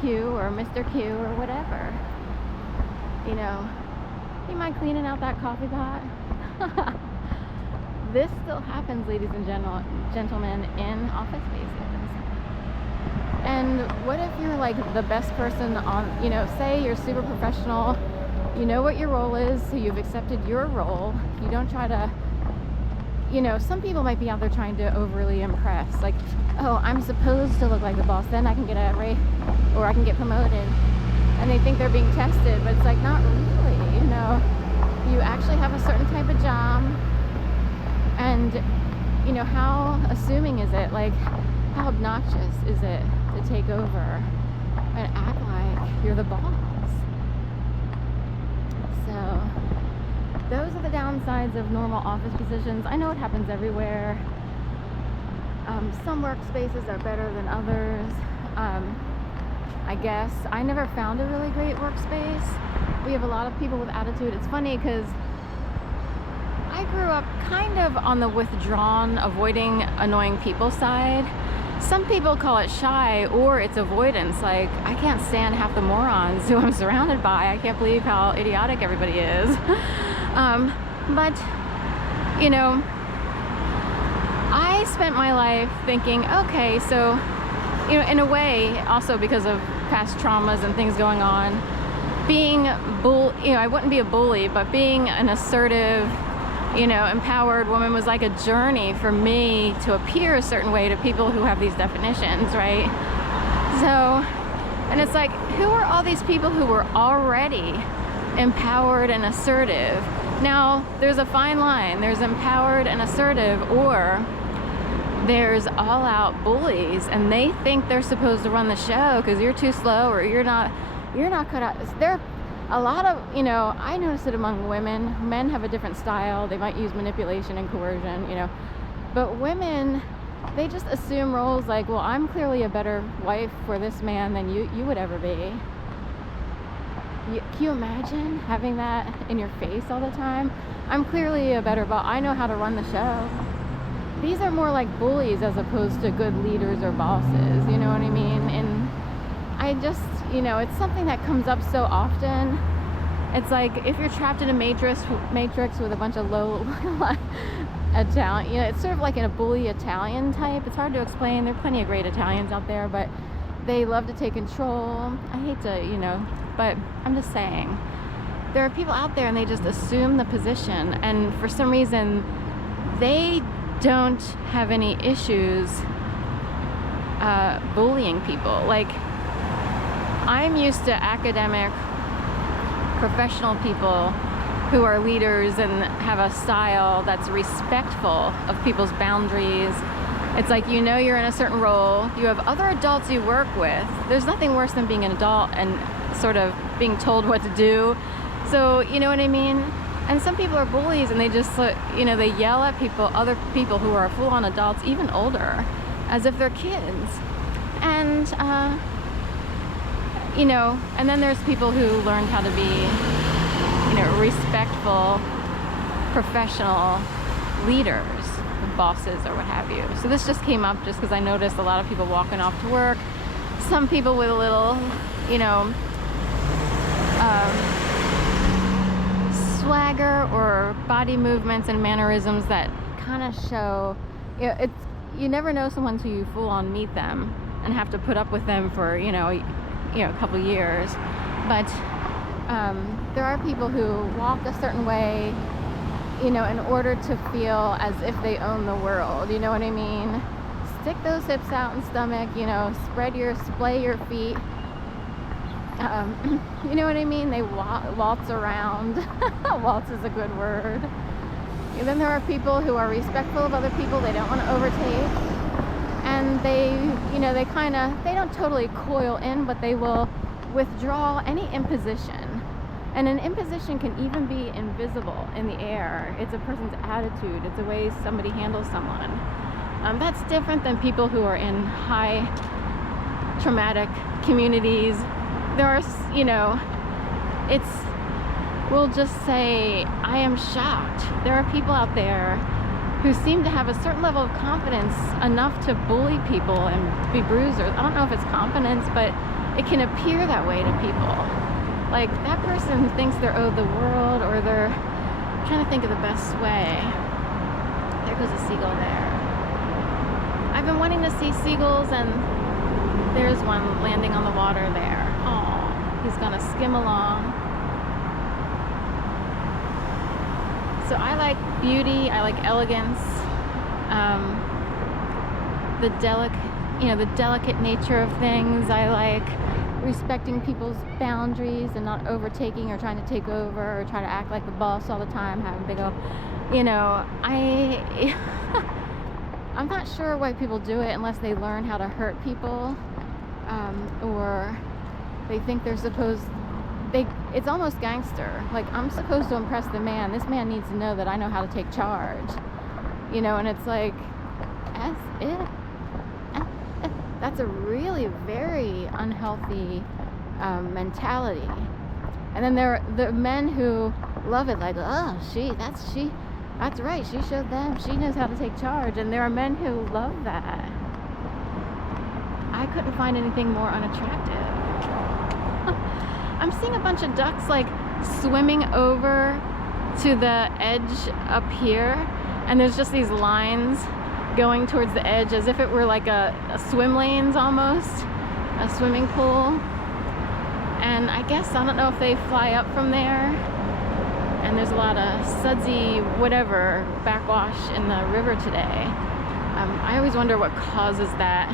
Q or Mr. Q or whatever. You know, you mind cleaning out that coffee pot? This still happens, ladies and gentlemen, in office spaces. And what if you're like the best person on, you know, say you're super professional, you know what your role is, so you've accepted your role. You don't try to, you know, some people might be out there trying to overly impress. Like, oh, I'm supposed to look like the boss, then I can get a raise or I can get promoted. And they think they're being tested, but it's like, not really, you know. You actually have a certain type of job. And, you know, how assuming is it? Like, how obnoxious is it to take over and act like you're the boss? So, those are the downsides of normal office positions. I know it happens everywhere. Some workspaces are better than others. I guess I never found a really great workspace. We have a lot of people with attitude. It's funny because I grew up kind of on the withdrawn, avoiding annoying people side. Some people call it shy or it's avoidance. Like, I can't stand half the morons who I'm surrounded by. I can't believe how idiotic everybody is. But, you know, I spent my life thinking, okay, so, you know, in a way, also because of past traumas and things going on, being you know, I wouldn't be a bully, but being an assertive, you know, empowered woman was like a journey for me to appear a certain way to people who have these definitions, right? So, and it's like, who are all these people who were already empowered and assertive? Now, there's a fine line. There's empowered and assertive, or there's all-out bullies, and they think they're supposed to run the show because you're too slow or you're not cut out. There a lot of, you know, I notice it among women. Men have a different style. They might use manipulation and coercion, you know, but women, they just assume roles like, well, I'm clearly a better wife for this man than you would ever be. Can you imagine having that in your face all the time? I'm clearly a better boss. I know how to run the show. These are more like bullies as opposed to good leaders or bosses, you know what I mean? And I just, you know, it's something that comes up so often. It's like if you're trapped in a matrix with a bunch of low Italian, you know, it's sort of like in a bully Italian type. It's hard to explain. There are plenty of great Italians out there, but they love to take control. I hate to, you know, but I'm just saying, there are people out there and they just assume the position, and for some reason they don't have any issues bullying people. Like, I'm used to academic, professional people who are leaders and have a style that's respectful of people's boundaries. It's like, you know, you're in a certain role. You have other adults you work with. There's nothing worse than being an adult and sort of being told what to do. So, you know what I mean? And some people are bullies and they just, you know, they yell at people, other people who are full-on adults, even older, as if they're kids. And, you know, and then there's people who learned how to be, you know, respectful, professional leaders, bosses or what have you. So this just came up just because I noticed a lot of people walking off to work. Some people with a little, you know, swagger or body movements and mannerisms that kind of show, you know, you never know someone until you full on meet them and have to put up with them for, you know, a couple years. But there are people who walk a certain way, you know, in order to feel as if they own the world, you know what I mean? Stick those hips out and stomach, you know, splay your feet. You know what I mean? They waltz around. Waltz is a good word. And then there are people who are respectful of other people. They don't want to overtake. And they, you know, they don't totally coil in, but they will withdraw any imposition. And an imposition can even be invisible in the air. It's a person's attitude. It's a way somebody handles someone. That's different than people who are in high traumatic communities. There are, you know, we'll just say, I am shocked. There are people out there who seem to have a certain level of confidence enough to bully people and be bruisers. I don't know if it's confidence, but it can appear that way to people. Like, that person thinks they're owed the world, or they're trying to think of the best way. There goes a seagull there. I've been wanting to see seagulls, and there's one landing on the water there. Oh, he's gonna skim along. So I like beauty, I like elegance, the delicate nature of things. I like respecting people's boundaries and not overtaking or trying to take over or try to act like the boss all the time, having big old, I'm not sure why people do it unless they learn how to hurt people, or they think they're it's almost gangster. Like, I'm supposed to impress the man. This man needs to know that I know how to take charge. And it's like, that's a really very unhealthy mentality. And then there are the men who love it, like, oh, that's right, she showed them, she knows how to take charge. And there are men who love that. I couldn't find anything more unattractive. I'm seeing a bunch of ducks like swimming over to the edge up here, and there's just these lines going towards the edge as if it were like a swim lanes, almost a swimming pool. And I don't know if they fly up from there, and there's a lot of sudsy whatever backwash in the river today. I always wonder what causes that.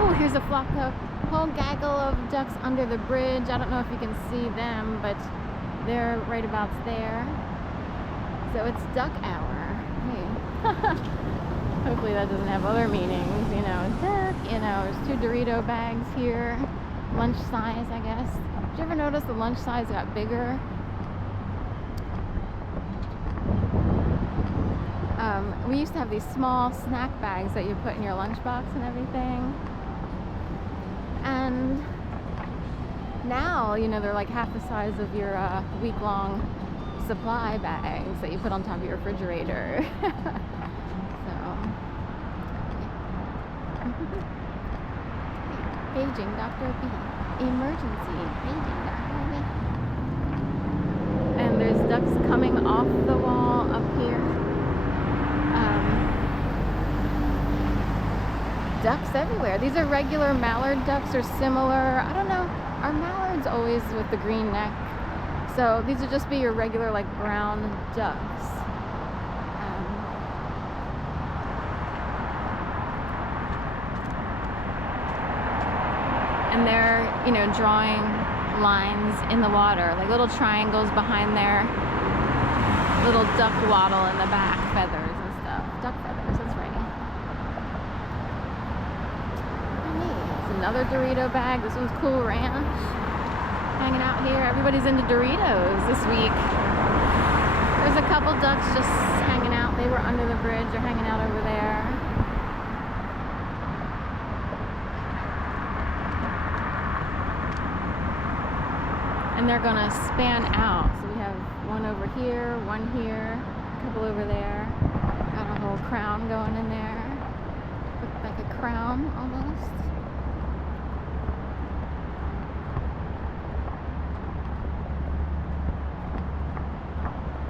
Oh, here's a flock of whole gaggle of ducks under the bridge. I don't know if you can see them, but they're right about there. So it's duck hour. Hey. Hopefully that doesn't have other meanings. Duck, there's 2 Dorito bags here. Lunch size, I guess. Did you ever notice the lunch size got bigger? We used to have these small snack bags that you put in your lunchbox and everything. And now, they're like half the size of your week-long supply bags that you put on top of your refrigerator. Paging Dr. B. Emergency. Paging Dr. B. And there's ducks coming off the wall up here. Ducks everywhere. These are regular mallard ducks, or similar. I don't know. Are mallards always with the green neck? So these would just be your regular, like, brown ducks. And they're, drawing lines in the water, like little triangles behind their little duck waddle in the back, feathers and stuff. Duck feathers, that's right. Another Dorito bag. This one's Cool Ranch. Hanging out here. Everybody's into Doritos this week. There's a couple ducks just hanging out. They were under the bridge. They're hanging out over there. And they're gonna span out. So we have one over here, one here, a couple over there. Got a whole crown going in there. Looks like a crown almost.